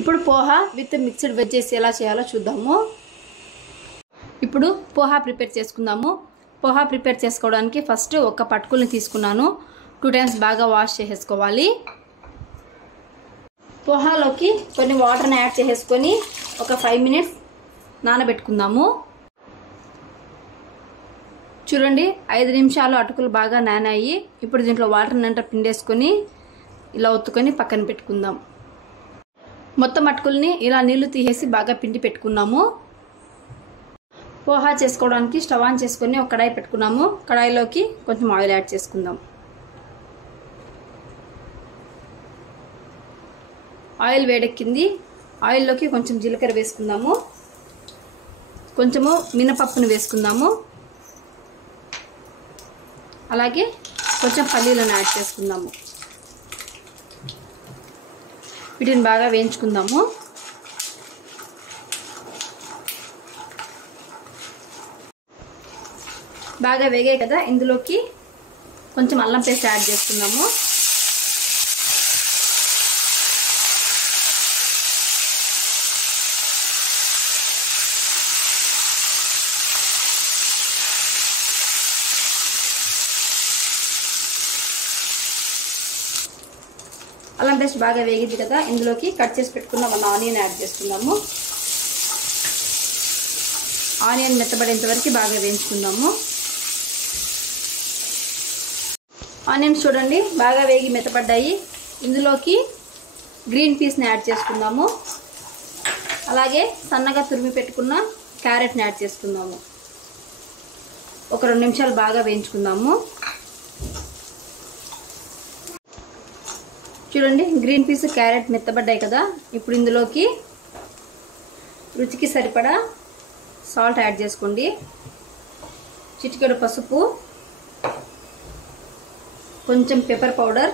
ఇప్పుడు poha with mixed wedges ఎలా చేయాలో చూద్దాము. ఇప్పుడు పోహా ప్రిపేర్ చేసుకుందాము. పోహా ప్రిపేర్ చేసుకోవడానికి ఫస్ట్ ఒక పట్టుకుల్ని తీసుకున్నాను. 2 టైమ్స్ బాగా వాష్ చేసేసుకోవాలి. పోహాలోకి కొన్ని వాటర్ని యాడ్ చేసేసుకొని ఒక 5 మినిట్స్ నానబెట్టుకుందాము. చూడండి 5 నిమిషాలు అటుకులు బాగా నానాయి. ఇప్పుడు దీంట్లో వాటర్ని అంతా పిండేసుకొని ఇలా ఒత్తుకొని పక్కన పెట్టుకుందాం. మొత్తం అటుకుల్ని ఇలా నీళ్లు తీసేసి బాగా పిండి పెట్టుకున్నాము. పోహా చేసుకోవడానికి స్టవ్ ఆన్ చేసుకొని ఒక కడాయి పెట్టుకున్నాము. కడాయిలోకి కొంచెం ఆయిల్ యాడ్ చేసుకుందాం. ఆయిల్ వేడెక్కింది. ఆయిల్లోకి కొంచెం జీలకర్ర వేసుకుందాము. కొంచెము మినపప్పును వేసుకుందాము. అలాగే కొంచెం పల్లీలను యాడ్ చేసుకుందాము. వీటిని బాగా వేయించుకుందాము. బాగా వేగాయి కదా, ఇందులోకి కొంచెం అల్లం పేస్ట్ యాడ్ చేసుకుందాము. అల్లం పేస్ట్ బాగా వేగింది కదా, ఇందులోకి కట్ చేసి పెట్టుకున్న 1 ఆనియన్ యాడ్ చేసుకుందాము. ఆనియన్ మెత్తబడేంత వరకు బాగా వేయించుకుందాము. ఆనియన్స్ చూడండి బాగా వేగి మెత్తపడ్డాయి. ఇందులోకి గ్రీన్ పీస్ని యాడ్ చేసుకుందాము. అలాగే సన్నగా తురిమి పెట్టుకున్న క్యారెట్ని యాడ్ చేసుకుందాము. ఒక 2 నిమిషాలు బాగా వేయించుకుందాము. చూడండి గ్రీన్ పీస్ క్యారెట్ మెత్తబడ్డాయి కదా, ఇప్పుడు ఇందులోకి రుచికి సరిపడా సాల్ట్ యాడ్ చేసుకోండి. చిటికెడు పసుపు, కొంచెం పెప్పర్ పౌడర్,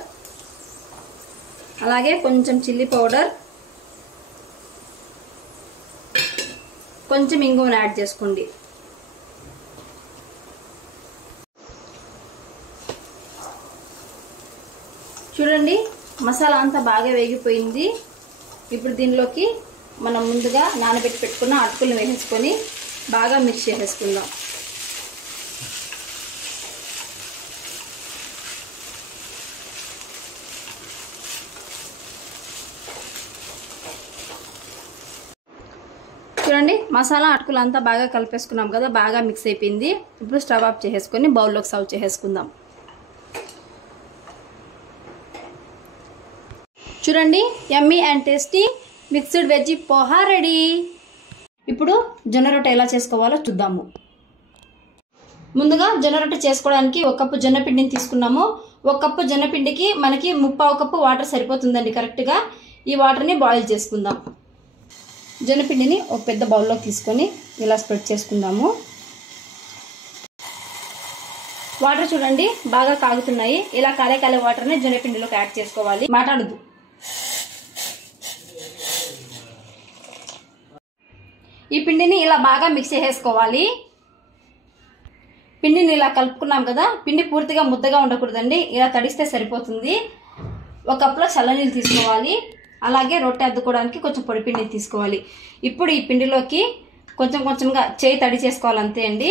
అలాగే కొంచెం చిల్లీ పౌడర్, కొంచెం ఇంగువను యాడ్ చేసుకోండి. చూడండి మసాలా అంతా బాగా వేగిపోయింది. ఇప్పుడు దీనిలోకి మనం ముందుగా నానబెట్టి పెట్టుకున్న అటుకులను వేసేసుకొని బాగా మిక్స్ చేసేసుకుందాం. చూడండి మసాలా అటుకులు అంతా బాగా కలిపేసుకున్నాం కదా, బాగా మిక్స్ అయిపోయింది. ఇప్పుడు స్టవ్ ఆఫ్ చేసేసుకొని బౌల్లోకి సర్వ్ చేసేసుకుందాం. చూడండి యమ్మీ and tasty mixed veg poha ready. ఇప్పుడు జొన్న రొట్టె ఎలా చేసుకోవాలో చూద్దాము. ముందుగా జొన్న రొట్టె చేసుకోవడానికి 1 కప్పు జొన్న పిండిని తీసుకున్నాము. 1 కప్పు జొన్న పిండికి మనకి 3/4 కప్పు వాటర్ సరిపోతుందండి కరెక్ట్గా. ఈ వాటర్ని బాయిల్ చేసుకుందాం. జొన్న పిండిని ఒక పెద్ద బౌల్లోకి తీసుకొని ఇలా స్ప్రెడ్ చేసుకుందాము. వాటర్ చూడండి బాగా కాగుతున్నాయి. ఇలా కాలే వాటర్ని జొన్న పిండిలోకి యాడ్ చేసుకోవాలి. మాట్లాడదు. ఈ పిండిని ఇలా బాగా మిక్స్ చేసేసుకోవాలి. పిండిని ఇలా కలుపుకున్నాం కదా, పిండి పూర్తిగా ముద్దగా ఉండకూడదండి, ఇలా తడిస్తే సరిపోతుంది. 1 కప్పులో చల్లనీళ్ళు తీసుకోవాలి. అలాగే రొట్టె అద్దుకోవడానికి కొంచెం పొడి పిండిని తీసుకోవాలి. ఇప్పుడు ఈ పిండిలోకి కొంచెంగా చేయి తడి చేసుకోవాలి, అంతే అండి.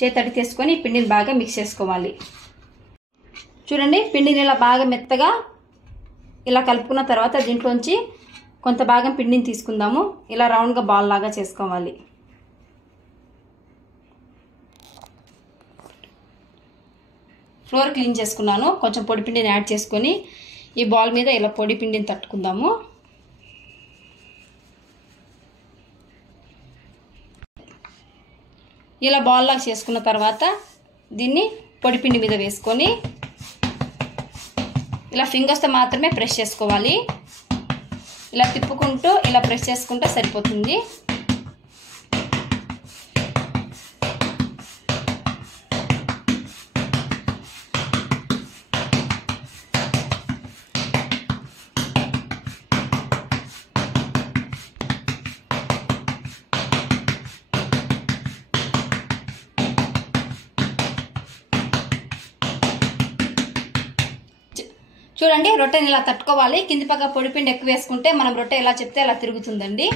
చేయి తడి చేసుకొని ఈ పిండిని బాగా మిక్స్ చేసుకోవాలి. చూడండి పిండిని ఇలా బాగా మెత్తగా ఇలా కలుపుకున్న తర్వాత దీంట్లోంచి కొంత భాగం పిండిని తీసుకుందాము. ఇలా రౌండ్గా బాల్ లాగా చేసుకోవాలి. ఫ్లోర్ క్లీన్ చేసుకున్నాను. కొంచెం పొడి పిండిని యాడ్ చేసుకొని ఈ బాల్ మీద ఇలా పొడి పిండిని తట్టుకుందాము. ఇలా బాల్ లాగా చేసుకున్న తర్వాత దీన్ని పొడి పిండి మీద వేసుకొని ఇలా ఫింగర్స్తో మాత్రమే ప్రెస్ చేసుకోవాలి. ఇలా తిప్పుకుంటూ ఇలా ప్రెస్ చేసుకుంటే సరిపోతుంది. చూడండి రొట్టెని ఇలా తట్టుకోవాలి. కింది పక్క పొడిపిండి ఎక్కువ వేసుకుంటే మనం రొట్టె ఎలా చెప్తే అలా తిరుగుతుందండి.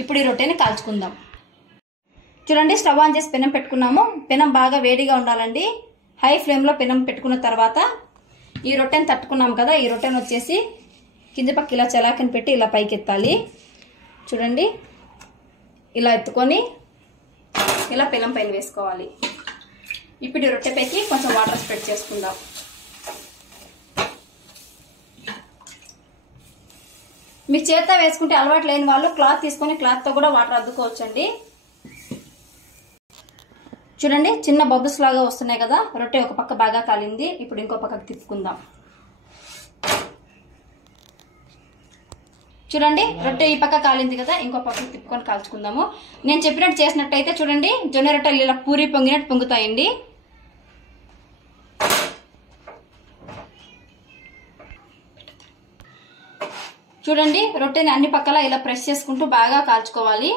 ఇప్పుడు ఈ రొట్టెని కాల్చుకుందాం. చూడండి స్టవ్ ఆన్ చేసి పెనం పెట్టుకున్నాము. పెనం బాగా వేడిగా ఉండాలండి. హై ఫ్లేమ్లో పెనం పెట్టుకున్న తర్వాత ఈ రొట్టెని తట్టుకున్నాం కదా, ఈ రొట్టెని వచ్చేసి కింది పక్క ఇలా చలాకని పెట్టి ఇలా పైకి ఎత్తాలి. చూడండి ఇలా ఎత్తుకొని ఇలా పెనం పైన వేసుకోవాలి. ఇప్పుడు ఈ రొట్టెపైకి కొంచెం వాటర్ స్ప్రెడ్ చేసుకుందాం. మీకు చేత్తో వేసుకుంటే అలవాటు లేని వాళ్ళు క్లాత్ తీసుకొని క్లాత్తో కూడా వాటర్ అద్దుకోవచ్చండి. చూడండి చిన్న బబుల్స్ లాగా వస్తున్నాయి కదా, రొట్టె ఒక పక్క బాగా కాలింది. ఇప్పుడు ఇంకో పక్కకు తిప్పుకుందాం. చూడండి రొట్టె ఈ పక్క కాలింది కదా, ఇంకో పక్కకు తిప్పుకొని కాల్చుకుందాము. నేను చెప్పినట్టు చేసినట్టయితే చూడండి జొన్న రొట్టెలు ఇలా పూరి పొంగినట్టు పొంగుతాయండి. చూడండి రొట్టెని అన్ని పక్కల ఇలా ప్రెస్ చేసుకుంటూ బాగా కాల్చుకోవాలి.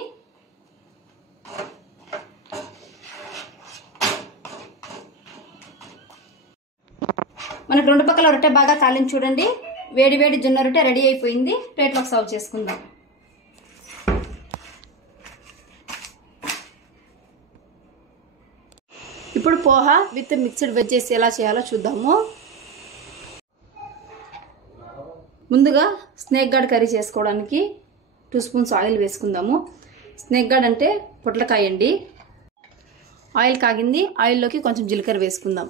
మనకు రెండు పక్కల రొట్టె బాగా కాలింది. చూడండి వేడి వేడి జొన్న రొట్టె రెడీ అయిపోయింది. ప్లేట్లోకి సర్వ్ చేసుకుందాం. ఇప్పుడు పోహా విత్ మిక్స్డ్ వెజ్జెస్ ఎలా చేయాలో చూద్దాము. ముందుగా స్నేక్ గార్డ్ కర్రీ చేసుకోవడానికి 2 స్పూన్స్ ఆయిల్ వేసుకుందాము. స్నేక్ గార్డ్ అంటే పొట్లకాయ అండి. ఆయిల్ కాగింది. ఆయిల్లోకి కొంచెం జీలకర్ర వేసుకుందాం.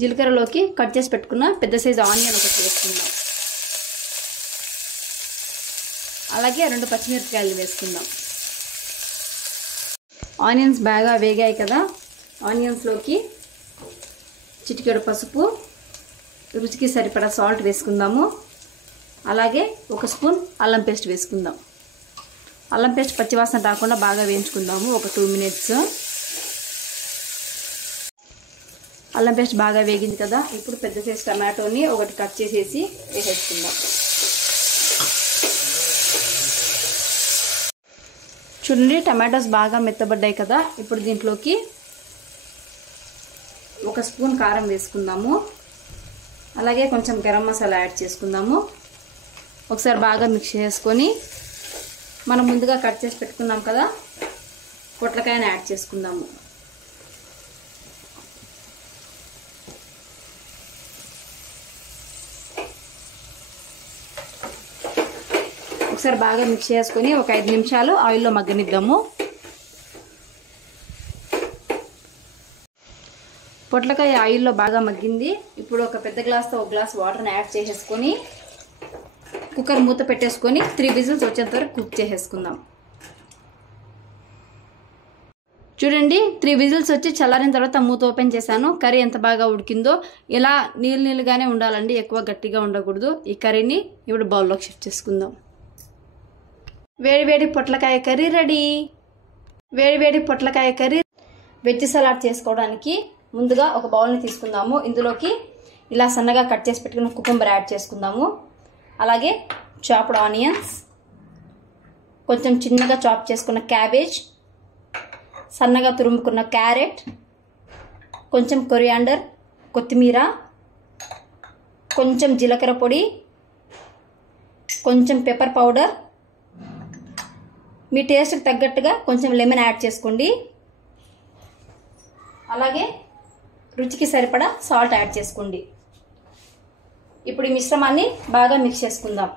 జీలకర్రలోకి కట్ చేసి పెట్టుకున్న పెద్ద సైజు ఆనియన్ ఒకటి వేసుకుందాం. అలాగే 2 పచ్చిమిరపకాయలు వేసుకుందాం. ఆనియన్స్ బాగా వేగాయి కదా, ఆనియన్స్లోకి చిటికెడు పసుపు, రుచికి సరిపడా సాల్ట్ వేసుకుందాము. అలాగే 1 స్పూన్ అల్లం పేస్ట్ వేసుకుందాం. అల్లం పేస్ట్ పచ్చివాసన రాకుండా బాగా వేయించుకుందాము ఒక 2 మినిట్స్. అల్లం పేస్ట్ బాగా వేగింది కదా, ఇప్పుడు పెద్ద సైజు టమాటోని ఒకటి కట్ చేసేసి వేసేసుకుందాం. చూడండి టమాటోస్ బాగా మెత్తబడ్డాయి కదా, ఇప్పుడు దీంట్లోకి 1 స్పూన్ కారం వేసుకుందాము. అలాగే కొంచెం గరం మసాలా యాడ్ చేసుకుందాము. ఒకసారి బాగా మిక్స్ చేసుకొని మనం ముందుగా కట్ చేసి పెట్టుకున్నాం కదా పొట్లకాయని యాడ్ చేసుకుందాము. ఒకసారి బాగా మిక్స్ చేసుకొని ఒక 5 నిమిషాలు ఆయిల్లో మగ్గనిద్దాము. పొట్లకాయ ఆయిల్లో బాగా మగ్గింది. ఇప్పుడు ఒక పెద్ద గ్లాస్తో 1 గ్లాస్ వాటర్ని యాడ్ చేసేసుకొని కుక్కర్ మూత పెట్టేసుకొని 3 విజిల్స్ వచ్చేంత వరకు కుక్ చేసేసుకుందాం. చూడండి 3 విజిల్స్ వచ్చి చల్లారిన తర్వాత మూత ఓపెన్ చేశాను. కర్రీ ఎంత బాగా ఉడికిందో. ఇలా నీళ్ళుగానే ఉండాలండి, ఎక్కువ గట్టిగా ఉండకూడదు. ఈ కర్రీని ఇప్పుడు బౌల్లోకి షిఫ్ట్ చేసుకుందాం. వేడి వేడి పొట్లకాయ కర్రీ రెడీ. వేడి వేడి పొట్లకాయ కర్రీ. వెజ్ సలాడ్ చేసుకోవడానికి ముందుగా ఒక బౌల్ని తీసుకుందాము. ఇందులోకి ఇలా సన్నగా కట్ చేసి పెట్టుకున్న కుకుంబర్ యాడ్ చేసుకుందాము. అలాగే చాప్డ్ ఆనియన్స్, కొంచెం చిన్నగా చాప్ చేసుకున్న క్యాబేజ్, సన్నగా తురుముకున్న క్యారెట్, కొంచెం కొరియాండర్, కొత్తిమీర, కొంచెం జీలకర్ర పొడి, కొంచెం పెప్పర్ పౌడర్, మీ టేస్ట్కి తగ్గట్టుగా కొంచెం లెమన్ యాడ్ చేసుకోండి. అలాగే రుచికి సరిపడా సాల్ట్ యాడ్ చేసుకోండి. ఇప్పుడు ఈ మిశ్రమాన్ని బాగా మిక్స్ చేసుకుందాం.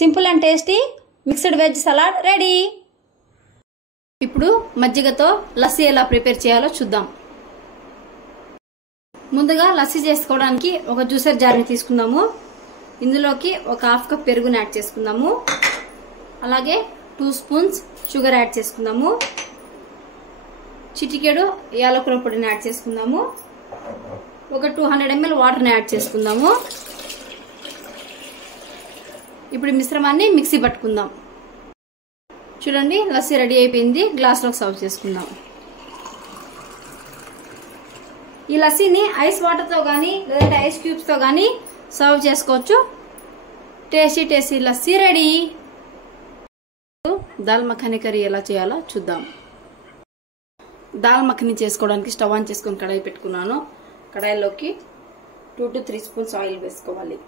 Simple and tasty mixed veg salad ready. ఇప్పుడు మజ్జిగతో లస్సీ ఎలా ప్రిపేర్ చేయాలో చూద్దాం. ముందుగా లస్సీ చేసుకోవడానికి ఒక జ్యూసర్ జార్ని తీసుకుందాము. ఇందులోకి ఒక 1/2 కప్ పెరుగుని యాడ్ చేసుకుందాము. అలాగే 2 స్పూన్స్ షుగర్ యాడ్ చేసుకుందాము. చిటికెడు యాలకుల పొడిని యాడ్ చేసుకుందాము. ఒక 200 ml వాటర్ని యాడ్ చేసుకుందాము. ఇప్పుడు మిశ్రమాన్ని మిక్సీ పట్టుకుందాం. చూడండి లస్సీ రెడీ అయిపోయింది. గ్లాస్లోకి సర్వ్ చేసుకుందాం. ఈ లస్సీని ఐస్ వాటర్ తో గానీ లేదంటే ఐస్ క్యూబ్స్ తో గానీ సర్వ్ చేసుకోవచ్చు. Tasty tasty lassi ready. Dal makhani curry ఎలా చేయాలో చూద్దాం. దాల్ మఖనీ చేసుకోవడానికి స్టవ్ ఆన్ చేసుకుని కడాయి పెట్టుకున్నాను. కడాయిలోకి 2 to 3 స్పూన్స్ ఆయిల్ వేసుకోవాలి.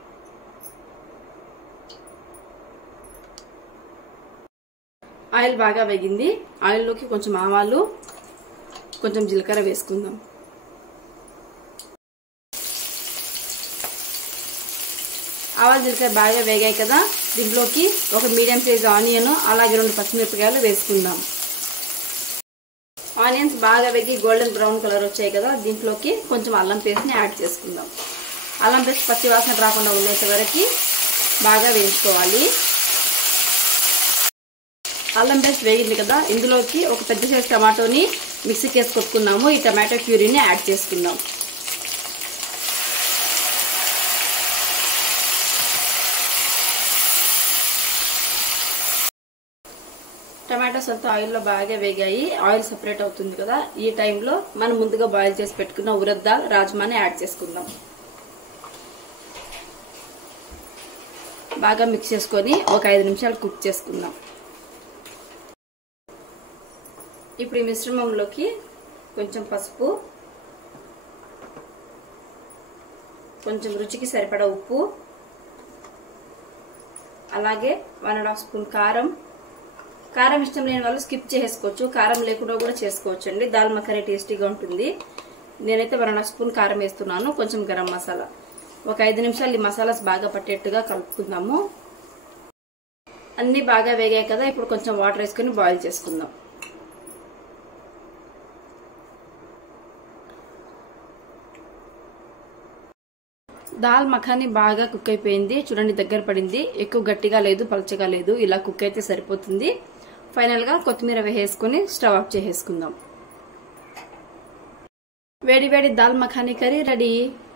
ఆయిల్ బాగా వేగింది. ఆయిల్లోకి కొంచెం ఆవాలు, కొంచెం జీలకర్ర వేసుకుందాం. ఆవాలు జీలకర్ర బాగా వేగాయి కదా, దీంట్లోకి ఒక మీడియం సైజ్ ఆనియన్ అలాగే 2 పచ్చిమిరపకాయలు వేసుకుందాం. ఆనియన్స్ బాగా వేగి గోల్డెన్ బ్రౌన్ కలర్ వచ్చాయి కదా, దీంట్లోకి కొంచెం అల్లం పేస్ట్ని యాడ్ చేసుకుందాం. అల్లం పేస్ట్ పచ్చి వాసన రాకుండా ఉండేంత వరకు బాగా వేయించుకోవాలి. అల్లం పేస్ట్ వేగింది కదా, ఇందులోకి ఒక పెద్ద సైజ్ టమాటోని మిక్సీకి వేసి కొట్టుకున్నాము. ఈ టమాటో ప్యూరీని యాడ్ చేసుకుందాం. టమాటోస్ అంతా ఆయిల్లో బాగా వేగాయి. ఆయిల్ సెపరేట్ అవుతుంది కదా, ఈ టైంలో మనం ముందుగా బాయిల్ చేసి పెట్టుకున్న ఉరద్ దాల్, రాజ్మాని యాడ్ చేసుకుందాం. బాగా మిక్స్ చేసుకొని ఒక 5 నిమిషాలు కుక్ చేసుకుందాం. ఇప్పుడు ఈ మిశ్రమంలోకి కొంచెం పసుపు, కొంచెం రుచికి సరిపడా ఉప్పు, అలాగే 1.5 స్పూన్ కారం. కారం ఇష్టం లేని వాళ్ళు స్కిప్ చేసుకోవచ్చు, కారం లేకుండా కూడా చేసుకోవచ్చు అండి. దాల్ మఖనీ టేస్టీగా ఉంటుంది. నేనైతే 1.5 స్పూన్ కారం వేస్తున్నాను. కొంచెం గరం మసాలా. ఒక 5 నిమిషాలు ఈ మసాలాస్ బాగా పట్టేట్టుగా కలుపుకుందాము. అన్ని బాగా వేగాయి కదా, ఇప్పుడు కొంచెం వాటర్ వేసుకుని బాయిల్ చేసుకుందాం. దాల్ మఖనీ బాగా కుక్ అయిపోయింది. చూడండి, దగ్గర పడింది. ఎక్కువ గట్టిగా లేదు, పలచగా లేదు. ఇలా కుక్ అయితే సరిపోతుంది. ఫైనల్ గా కొత్తిమీర వేసుకుని స్టవ్ ఆఫ్ చేసేసుకుందాం. వేడి వేడి దాల్ మఖనీ కర్రీ రెడీ.